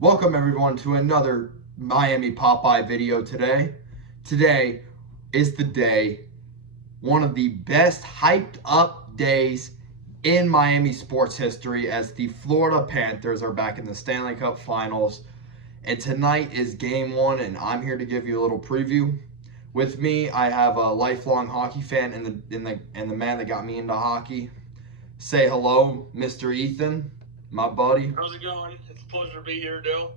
Welcome everyone to another Miami Popeye video today. Today is the day, one of the best hyped up days in Miami sports history, as the Florida Panthers are back in the Stanley Cup Finals. And tonight is game one, and I'm here to give you a little preview. With me, I have a lifelong hockey fan and the man that got me into hockey. Say hello, Mr. Ethan, my buddy. How's it going? It's a pleasure to be here, Dale.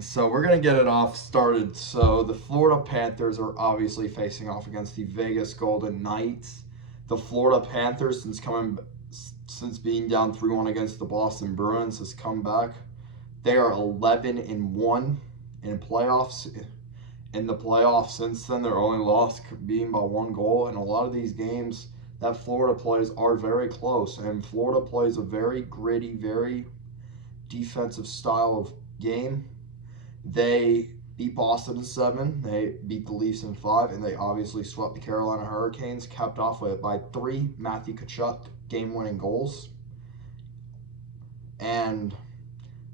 So we're gonna get it off started. So the Florida Panthers are obviously facing off against the Vegas Golden Knights. The Florida Panthers, since being down 3-1 against the Boston Bruins, has come back. They are 11-1 in playoffs. In the playoffs since then, their only loss being by 1 goal, and a lot of these games that Florida plays are very close. And Florida plays a very gritty, very defensive style of game. They beat Boston in 7, they beat the Leafs in 5, and they obviously swept the Carolina Hurricanes, capped off by 3 Matthew Tkachuk game-winning goals. And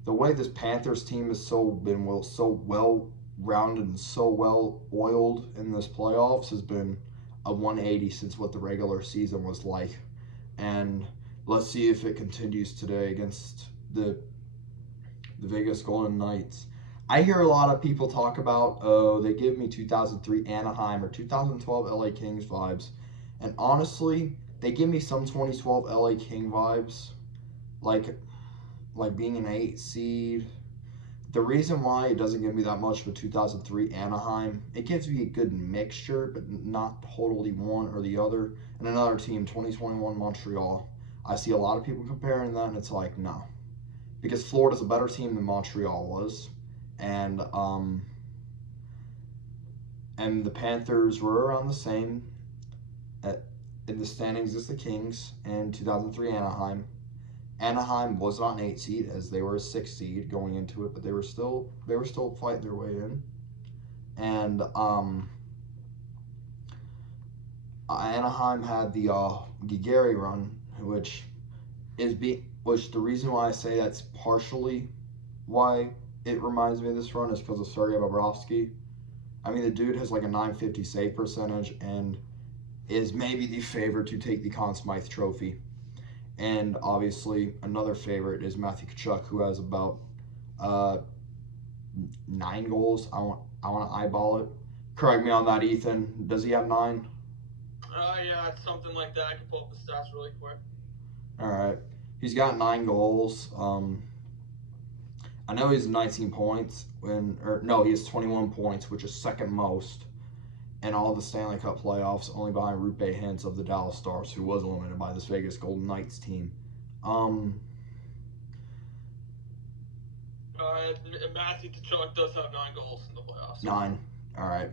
the way this Panthers team has so well-rounded and so well-oiled in this playoffs has been a 180 since what the regular season was like. And let's see if it continues today against the Vegas Golden Knights. I hear a lot of people talk about, oh, they give me 2003 Anaheim or 2012 LA Kings vibes. And honestly, they give me some 2012 LA King vibes, like being an 8 seed. The reason why it doesn't give me that much for 2003 Anaheim, it gives me a good mixture, but not totally one or the other. And another team, 2021 Montreal. I see a lot of people comparing that, and it's like, no. Because Florida's a better team than Montreal was. And the Panthers were around the same in the standings as the Kings and 2003 Anaheim. Anaheim was not an 8 seed, as they were a 6 seed going into it, but they were still fighting their way in. And Anaheim had the Gigeri run, which the reason why I say that's partially why it reminds me of this run is because of Sergei Bobrovsky. I mean, the dude has like a .950 save percentage and is maybe the favorite to take the Conn Smythe Trophy. And obviously, another favorite is Matthew Tkachuk, who has about 9 goals. I want to eyeball it. Correct me on that, Ethan. Does he have 9? Yeah, it's something like that. I can pull up the stats really quick. All right. He's got 9 goals. I know he's 19 points. He has 21 points, which is second most in all the Stanley Cup playoffs, only behind Rupe Hintz of the Dallas Stars, who was eliminated by this Vegas Golden Knights team. Matthew Tkachuk does have 9 goals in the playoffs. 9. All right.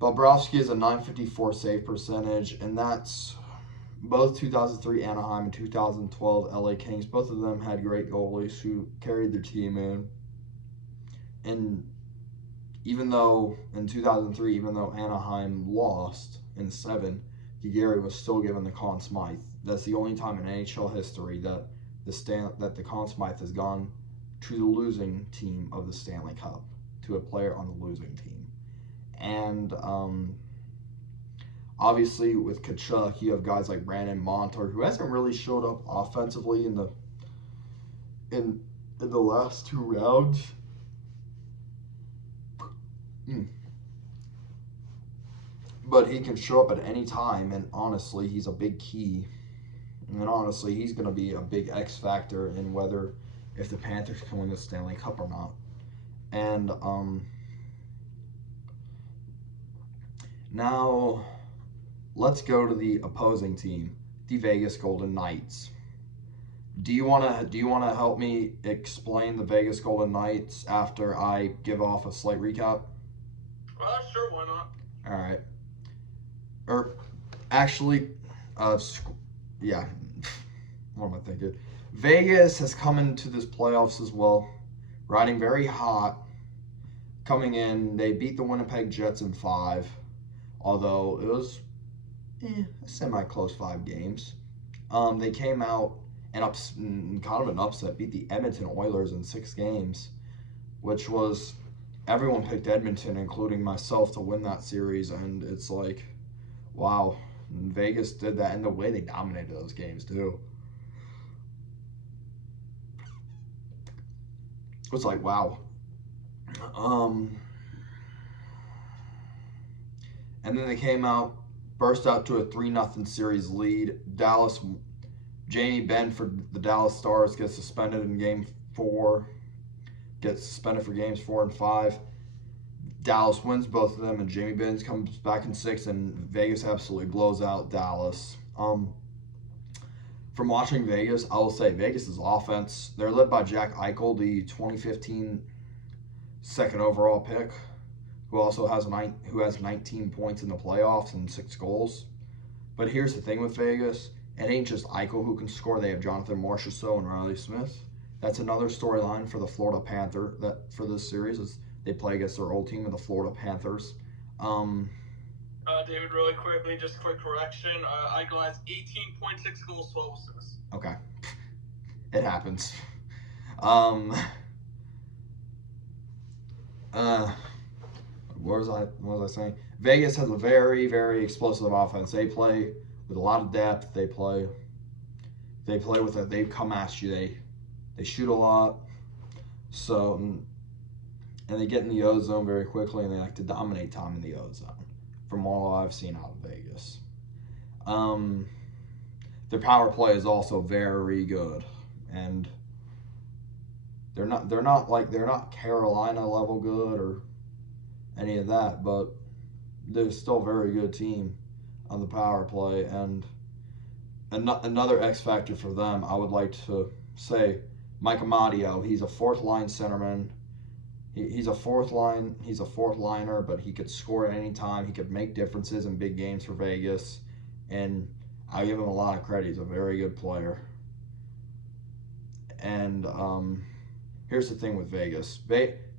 Bobrovsky is a .954 save percentage, and that's both 2003 Anaheim and 2012 LA Kings. Both of them had great goalies who carried their team in. And even though in 2003, Anaheim lost in 7, Gigeri was still given the Conn Smythe. That's the only time in NHL history that the Conn Smythe has gone to the losing team of the Stanley Cup, to a player on the losing team. And obviously with Tkachuk, you have guys like Brandon Montour, who hasn't really showed up offensively in the last 2 rounds. But he can show up at any time, and honestly, he's a big key. And honestly, he's going to be a big X factor in if the Panthers can win the Stanley Cup or not. And now let's go to the opposing team, the Vegas Golden Knights. Do you want to help me explain the Vegas Golden Knights after I give off a slight recap? Sure, why not? All right. Actually, yeah. What am I thinking? Vegas has come into this playoffs as well, riding very hot. Coming in, they beat the Winnipeg Jets in 5, although it was a semi-close 5 games. They came out and kind of an upset, beat the Edmonton Oilers in 6 games, which was everyone picked Edmonton, including myself, to win that series, and it's like, wow, Vegas did that, and the way they dominated those games too. It was like, wow. And then they came out, burst out to a 3-0 series lead. Dallas, Jamie Benn for the Dallas Stars gets suspended in Game 4, gets suspended for Games 4 and 5. Dallas wins both of them, and Jamie Benn comes back in 6, and Vegas absolutely blows out Dallas. From watching Vegas, I will say Vegas' offense, they're led by Jack Eichel, the 2015 second overall pick, who also has 19 points in the playoffs and 6 goals. But here's the thing with Vegas, it ain't just Eichel who can score. They have Jonathan Marchessault and Riley Smith. That's another storyline for the Florida Panther that for this series is they play against their old team of the Florida Panthers. David, really quickly, just quick correction. Eichel has 18.6 goals, 12 assists. Okay. It happens. What was I saying? Vegas has a very, very explosive offense. They play with a lot of depth. They play with it. They come at you. They shoot a lot. So, and they get in the O zone very quickly, and they like to dominate time in the O zone. From all I've seen out of Vegas, their power play is also very good, and they're not Carolina level good or any of that, but they're still a very good team on the power play. And another X factor for them, I would like to say, Mike Amadio. He's a fourth line centerman. He's a fourth liner, but he could score at any time. He could make differences in big games for Vegas, and I give him a lot of credit. He's a very good player. And here's the thing with Vegas.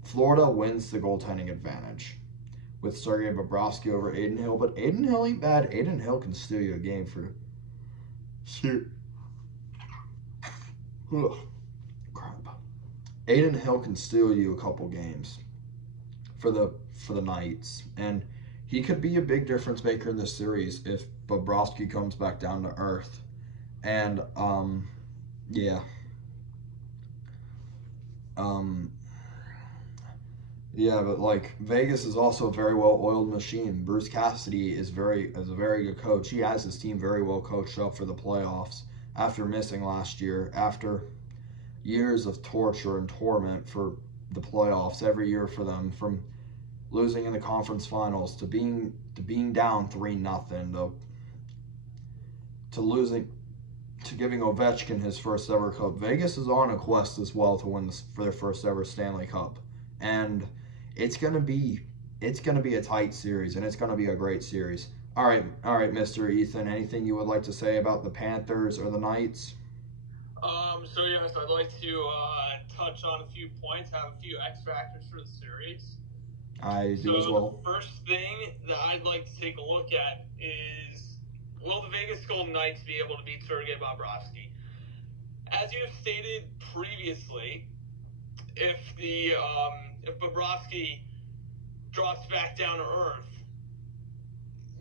Florida wins the goaltending advantage with Sergei Bobrovsky over Adin Hill, but Adin Hill ain't bad. Adin Hill can steal you a game for shoot. Ugh. Adin Hill can steal you a couple games for the Knights, and he could be a big difference maker in this series if Bobrovsky comes back down to earth. And yeah, but like Vegas is also a very well-oiled machine. Bruce Cassidy is a very good coach. He has his team very well coached up for the playoffs after missing last year, after years of torture and torment for the playoffs every year for them, from losing in the conference finals to being down 3-0 to losing to giving Ovechkin his first ever cup. Vegas is on a quest as well to win for their first ever Stanley Cup, and it's gonna be a tight series, and it's gonna be a great series. All right, Mr. Ethan. Anything you would like to say about the Panthers or the Knights? So yes, I'd like to touch on a few points, have a few X factors for the series. I do as well. The first thing that I'd like to take a look at is, will the Vegas Golden Knights be able to beat Sergei Bobrovsky? As you have stated previously, if Bobrovsky drops back down to earth,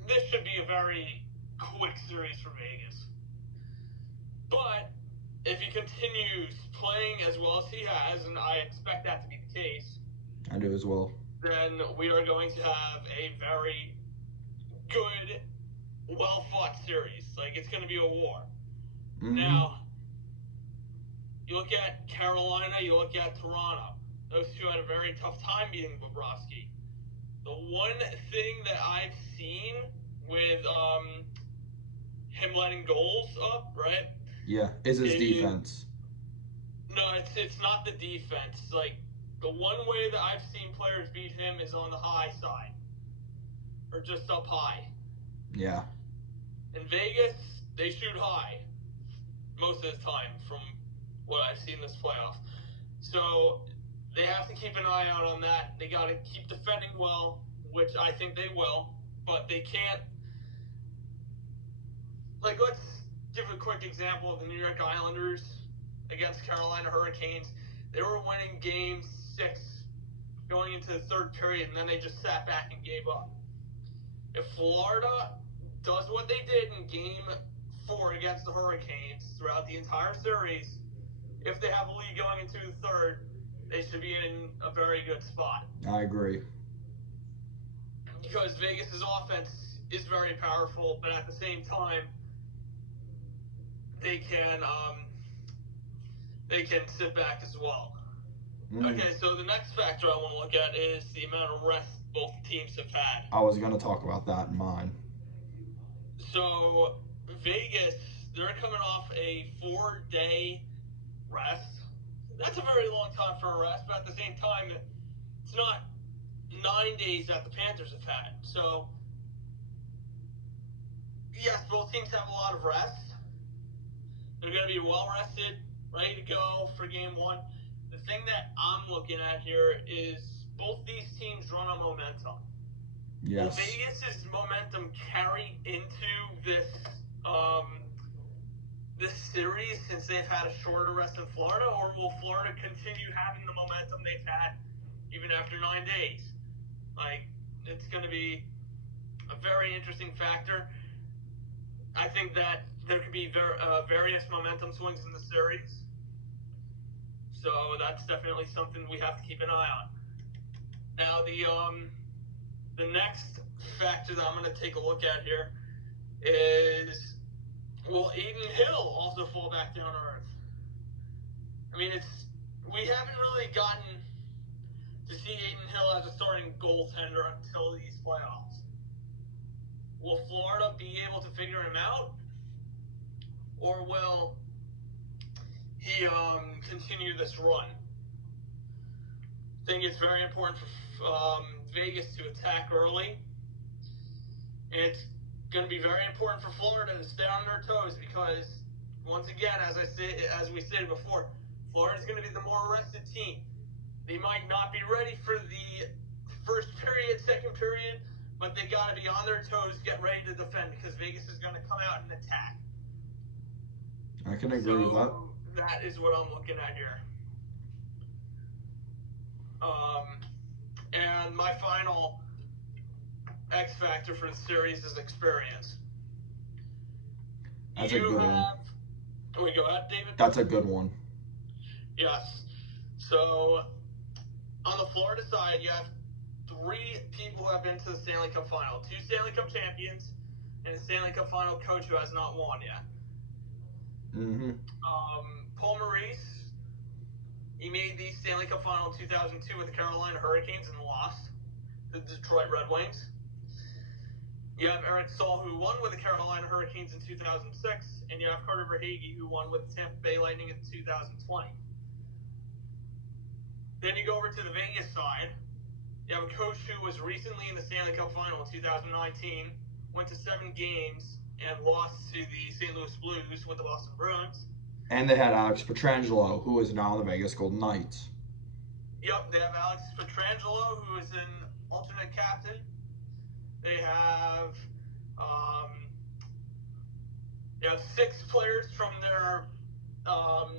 this should be a very quick series for Vegas. But if he continues playing as well as he has, and I expect that to be the case, I do as well, then we are going to have a very good, well-fought series. Like, it's going to be a war. Mm-hmm. Now, you look at Carolina, you look at Toronto. Those two had a very tough time beating Bobrovsky. The one thing that I've seen with him letting goals up, right? Yeah, is his defense. No, it's not the defense. Like, the one way that I've seen players beat him is on the high side. Or just up high. Yeah. In Vegas, they shoot high most of the time from what I've seen this playoff. So they have to keep an eye out on that. They got to keep defending well, which I think they will. But they can't like, let's give a quick example of the New York Islanders against Carolina Hurricanes. They were winning game 6 going into the third period, and then they just sat back and gave up. If Florida does what they did in game 4 against the Hurricanes throughout the entire series, if they have a lead going into the third, they should be in a very good spot. I agree. Because Vegas's offense is very powerful, but at the same time, they can sit back as well. Okay, so the next factor I want to look at is the amount of rest both teams have had. I was going to talk about that in mine. So Vegas, they're coming off a 4-day rest. That's a very long time for a rest, but at the same time, it's not 9 days that the Panthers have had. So, yes, both teams have a lot of rest. They're going to be well rested, ready to go for game 1. The thing that I'm looking at here is both these teams run on momentum. Yes. Will Vegas's momentum carry into this this series since they've had a shorter rest in Florida, or will Florida continue having the momentum they've had even after 9 days? Like, it's going to be a very interesting factor. I think that there could be various momentum swings in the series. So that's definitely something we have to keep an eye on. Now, the next factor that I'm going to take a look at here is, will Aiden Hill also fall back down to earth? I mean, we haven't really gotten to see Aiden Hill as a starting goaltender until these playoffs. Will Florida be able to figure him out? Or will he continue this run? I think it's very important for Vegas to attack early. It's going to be very important for Florida to stay on their toes because, once again, as we said before, Florida's going to be the more rested team. They might not be ready for the first period, second period, but they got to be on their toes, get ready to defend because Vegas is going to come out and attack. I can agree with that. That is what I'm looking at here. And my final X factor for the series is experience. That's a good one. Can we go ahead, David? That's a good one. Yes. So, on the Florida side, you have 3 people who have been to the Stanley Cup Final. 2 Stanley Cup champions, and a Stanley Cup Final coach who has not won yet. Mm-hmm. Paul Maurice, he made the Stanley Cup Final in 2002 with the Carolina Hurricanes and lost the Detroit Red Wings. You have Eric Staal, who won with the Carolina Hurricanes in 2006, and you have Carter Verhaeghe, who won with the Tampa Bay Lightning in 2020. Then you go over to the Vegas side. You have a coach who was recently in the Stanley Cup Final in 2019, went to 7 games, and lost to the St. Louis Blues with the Boston Bruins. And they had Alex Pietrangelo, who is now the Vegas Golden Knights. Yep, they have Alex Pietrangelo, who is an alternate captain. They have 6 players from their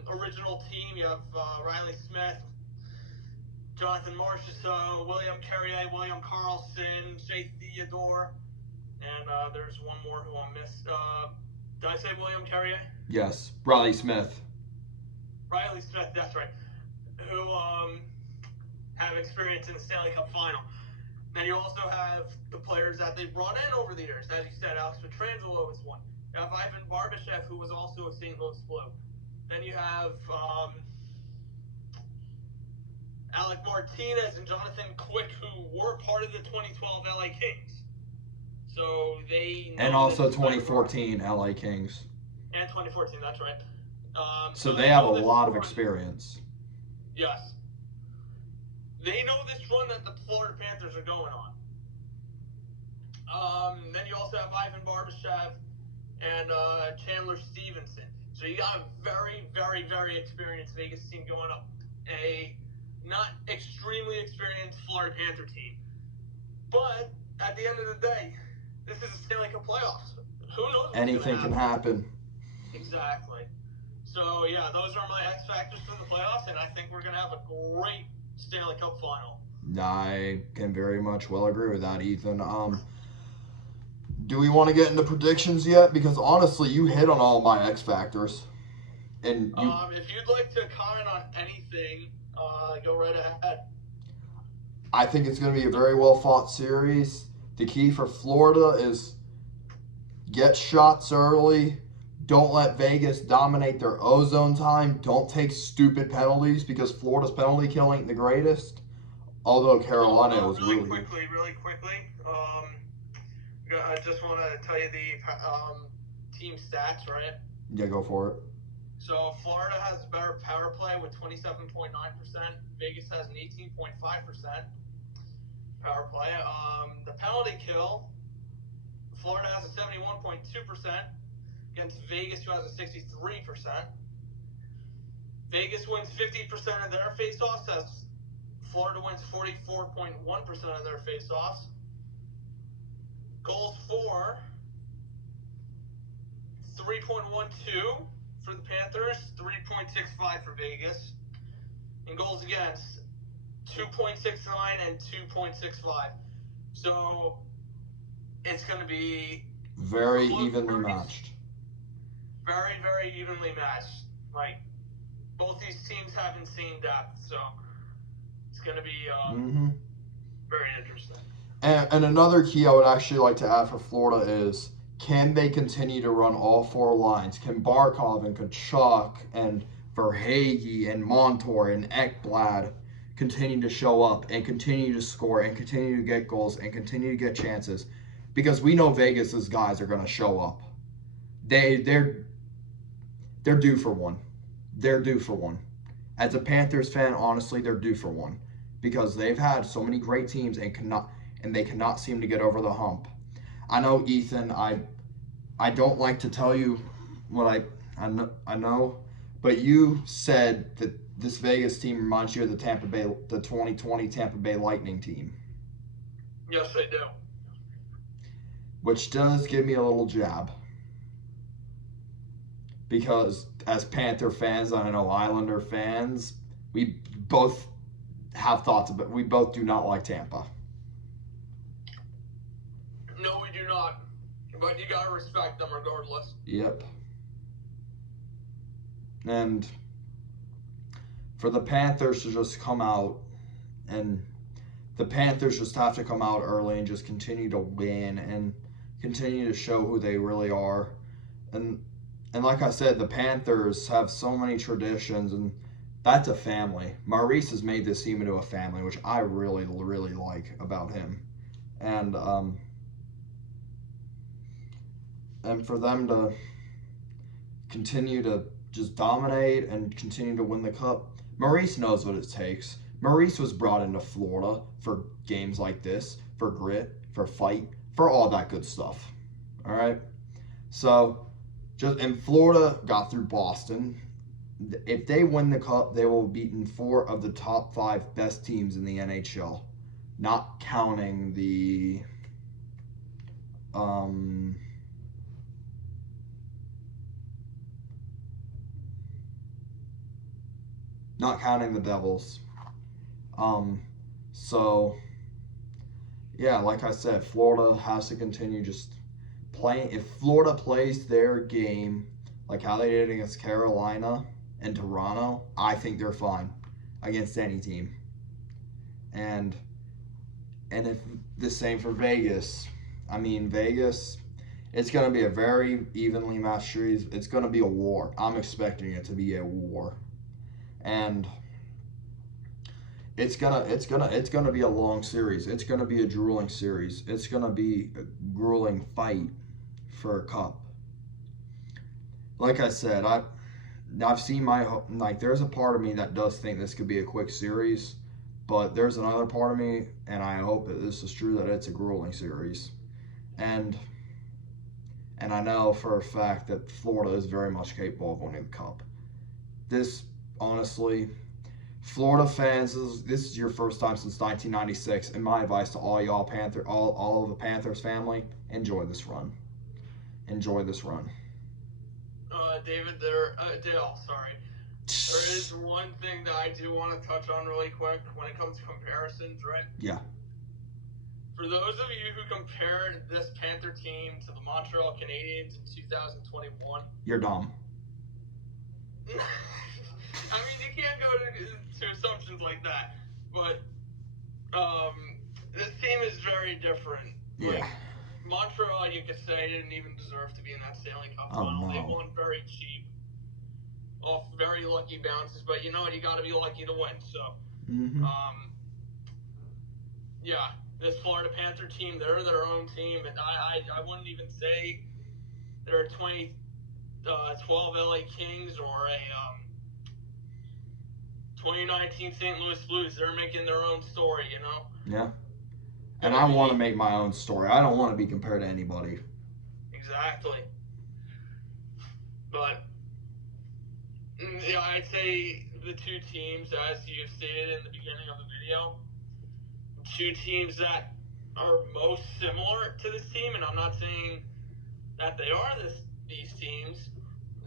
original team. You have Riley Smith, Jonathan Marchessault, William Carrier, William Karlsson, Jay Theodore, and there's one more who I missed. Did I say William Carrier? Yes, Riley Smith. Riley Smith, that's right. Who have experience in the Stanley Cup Final. Then you also have the players that they brought in over the years. As you said, Alex Pietrangelo is one. You have Ivan Barbashev, who was also a St. Louis Blue. Then you have Alec Martinez and Jonathan Quick, who were part of the 2012 LA Kings. So they know and also 2014 LA Kings. And 2014, that's right. So they have a lot of experience. Yes. They know this run that the Florida Panthers are going on. Then you also have Ivan Barbashev and Chandler Stevenson. So you got a very, very, very experienced Vegas team going up a not extremely experienced Florida Panther team. But at the end of the day, this is a Stanley Cup playoffs. who knows what's Anything going to can happen. Exactly. So, yeah, those are my X factors for the playoffs, and I think we're going to have a great Stanley Cup final. I can very much well agree with that, Ethan. Do we want to get into predictions yet? Because honestly, you hit on all my X factors, and you. If you'd like to comment on anything, go right ahead. I think it's going to be a very well fought series. The key for Florida is get shots early. Don't let Vegas dominate their ozone time. Don't take stupid penalties because Florida's penalty kill ain't the greatest. Although Carolina was really quickly. I just want to tell you the team stats, right? Yeah, go for it. So Florida has better power play with 27.9%. Vegas has an 18.5% power play. The penalty kill, Florida has a 71.2% against Vegas, who has a 63%. Vegas wins 50% of their faceoffs, as Florida wins 44.1% of their faceoffs. Goals for 3.12 for the Panthers, 3.65 for Vegas. And goals against 2.69 and 2.65. So it's going to be very evenly matched. Very, very evenly matched. Like, both these teams haven't seen depth, so it's going to be very interesting. And another key I would actually like to add for Florida is, can they continue to run all four lines? Can Barkov and Kachuk and Verhaeghe and Montour and Ekblad continue to show up and continue to score and continue to get goals and continue to get chances? Because we know Vegas's guys are going to show up. They're due for one. They're due for one. As a Panthers fan, honestly, they're due for one because they've had so many great teams and they cannot seem to get over the hump. I know, Ethan, I don't like to tell you what I know, but you said that this Vegas team reminds you of the 2020 Tampa Bay Lightning team. Yes, they do. Which does give me a little jab. Because as Panther fans, and I know Islander fans, we both have thoughts about. We both do not like Tampa. No, we do not. But you gotta respect them regardless. Yep. And for the Panthers to just come out, and the Panthers just have to come out early and just continue to win and continue to show who they really are. And like I said, the Panthers have so many traditions, and that's a family. Maurice has made this team into a family, which I really, really like about him. And for them to continue to just dominate and continue to win the cup, Maurice knows what it takes. Maurice was brought into Florida for games like this, for grit, for fight, for all that good stuff. All right? So, and Florida got through Boston. If they win the cup, they will have beaten 4 of the top 5 best teams in the NHL, not counting the Devils. So yeah, like I said, Florida has to continue just playing. If Florida plays their game like how they did against Carolina and Toronto, I think they're fine against any team. And if the same for Vegas. I mean, Vegas, it's going to be a very evenly matched series. It's going to be a war. I'm expecting it to be a war. And it's gonna be a long series. It's gonna be a drooling series. It's gonna be a grueling fight for a cup. Like I said, I've seen there's a part of me that does think this could be a quick series, but there's another part of me, and I hope that this is true, that it's a grueling series. And I know for a fact that Florida is very much capable of winning the cup. This, honestly, Florida fans, this is your first time since 1996, and my advice to all y'all all of the Panthers family, enjoy this run. enjoy this run. David, Dale, sorry. There is one thing that I do want to touch on really quick when it comes to comparisons, right? Yeah. For those of you who compared this Panther team to the Montreal Canadiens in 2021, you're dumb. I mean, you can't go to assumptions like that, but this team is very different. Yeah. Like, Montreal, you could say, didn't even deserve to be in that Stanley Cup Oh, final. no. They won very cheap, off very lucky bounces. But you know what? You got to be lucky to win. So, yeah, this Florida Panther team, they're their own team, and I wouldn't even say they're a 2012 LA Kings or a 2019 St. Louis Blues. They're making their own story, you know? Yeah. And I want to make my own story. I don't want to be compared to anybody. Exactly. But, yeah, I'd say the two teams, as you stated in the beginning of the video, two teams that are most similar to this team, and I'm not saying that they are these teams,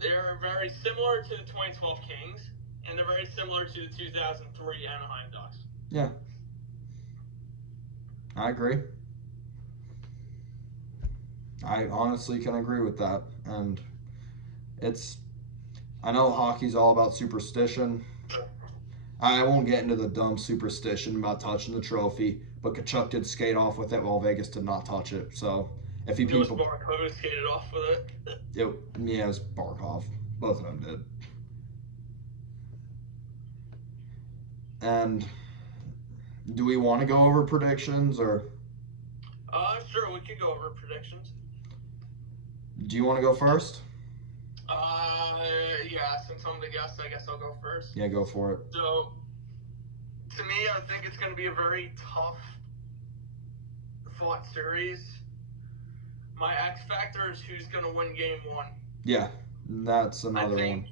they're very similar to the 2012 Kings, and they're very similar to the 2003 Anaheim Ducks. Yeah. I agree. I honestly can agree with that. And I know hockey's all about superstition. I won't get into the dumb superstition about touching the trophy, but Tkachuk did skate off with it while Vegas did not touch it. So if you people, Barkov skated off with it. Yeah, it was Barkov. Both of them did. And do we want to go over predictions or? Sure, we could go over predictions. Do you want to go first? Yeah, since I'm the guest, I guess I'll go first. Yeah, go for it. So, to me, I think it's going to be a very tough fought series. My X factor is who's going to win game one. Yeah, that's another one.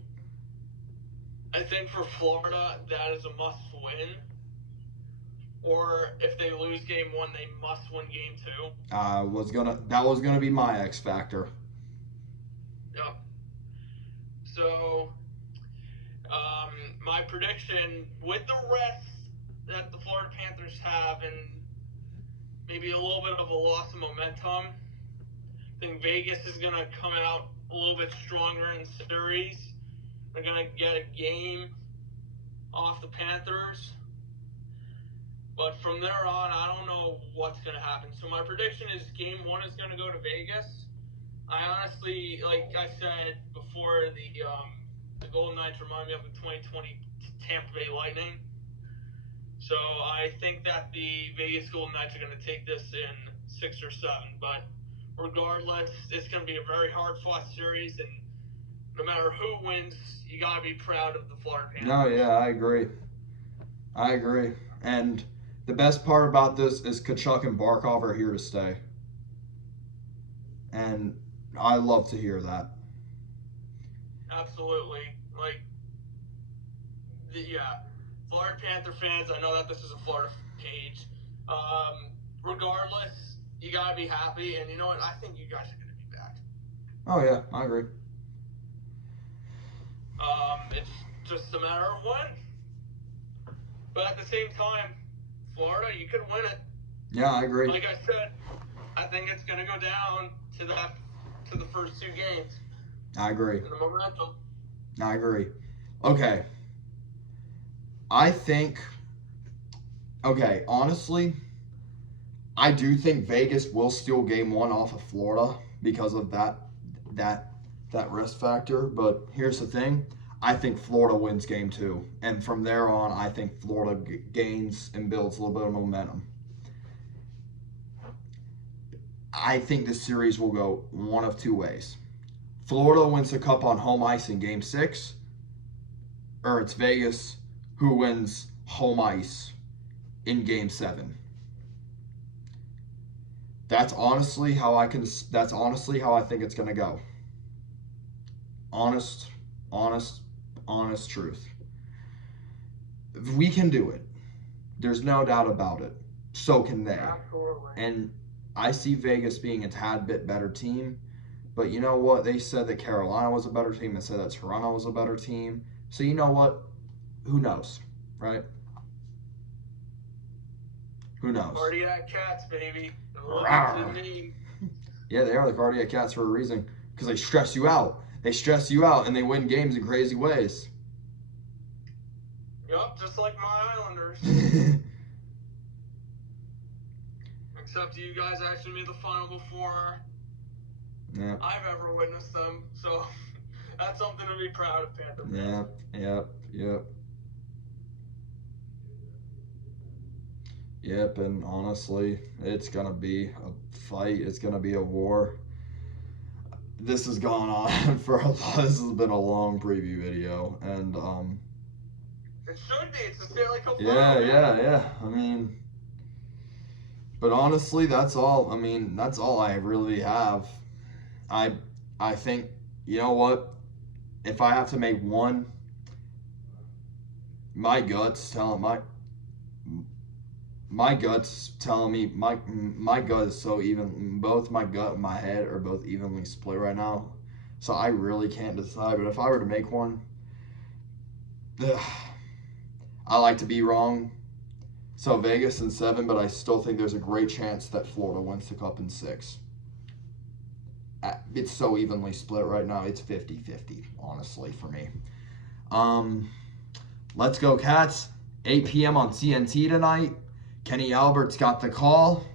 I think for Florida, that is a must win. Or if they lose game one, they must win game two. That was gonna be my X factor. Yep. So, my prediction with the rest that the Florida Panthers have, and maybe a little bit of a loss of momentum, I think Vegas is gonna come out a little bit stronger in the series. They're gonna get a game off the Panthers. But from there on, I don't know what's going to happen. So my prediction is game one is going to go to Vegas. I honestly, like I said before, the Golden Knights remind me of the 2020 Tampa Bay Lightning. So I think that the Vegas Golden Knights are going to take this in 6 or 7. But regardless, it's going to be a very hard-fought series. And no matter who wins, you got to be proud of the Florida Panthers. No, yeah, I agree. And the best part about this is Tkachuk and Barkov are here to stay. And I love to hear that. Absolutely. Florida Panther fans, I know that this is a Florida page. Regardless, you got to be happy. And you know what? I think you guys are going to be back. Oh, yeah, I agree. It's just a matter of when. But at the same time, Florida, you could win it. Yeah, I agree. Like I said, I think it's going to go down to the first 2 games. I agree. And the momentum. I agree. Okay. Honestly, I do think Vegas will steal game one off of Florida because of that risk factor. But here's the thing. I think Florida wins game 2. And from there on, I think Florida gains and builds a little bit of momentum. I think this series will go one of 2 ways. Florida wins the cup on home ice in game 6, or it's Vegas who wins home ice in game 7. That's honestly how I think it's going to go. Honest truth. We can do it. There's no doubt about it. So can they. Absolutely. And I see Vegas being a tad bit better team, But you know what? They said that Carolina was a better team. They said that Toronto was a better team. So you know what? Who knows, right? Who knows? Cardiac Cats, baby. Yeah, they are the Cardiac Cats for a reason. Because they stress you out. They stress you out and they win games in crazy ways. Yup, just like my Islanders. Except you guys actually made the final before I've ever witnessed them. So that's something to be proud of, Panther fans. Yep, and honestly, it's going to be a fight. It's going to be a war. This has gone on for a lot. This has been a long preview video. And, it should be. It's a Stanley Cup final. Yeah. I mean, but honestly, that's all. I mean, that's all I really have. I think, you know what? If I have to make one, my guts telling me my gut is so even. Both my gut and my head are both evenly split right now, so I really can't decide. But if I were to make one, I like to be wrong. So Vegas in 7, but I still think there's a great chance that Florida wins the Cup in 6. It's so evenly split right now. It's 50-50, honestly, for me. Let's go, Cats. 8 p.m. on TNT tonight. Kenny Albert's got the call.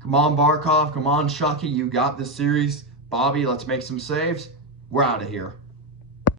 Come on, Barkov. Come on, Shucky. You got this series. Bobby, let's make some saves. We're out of here.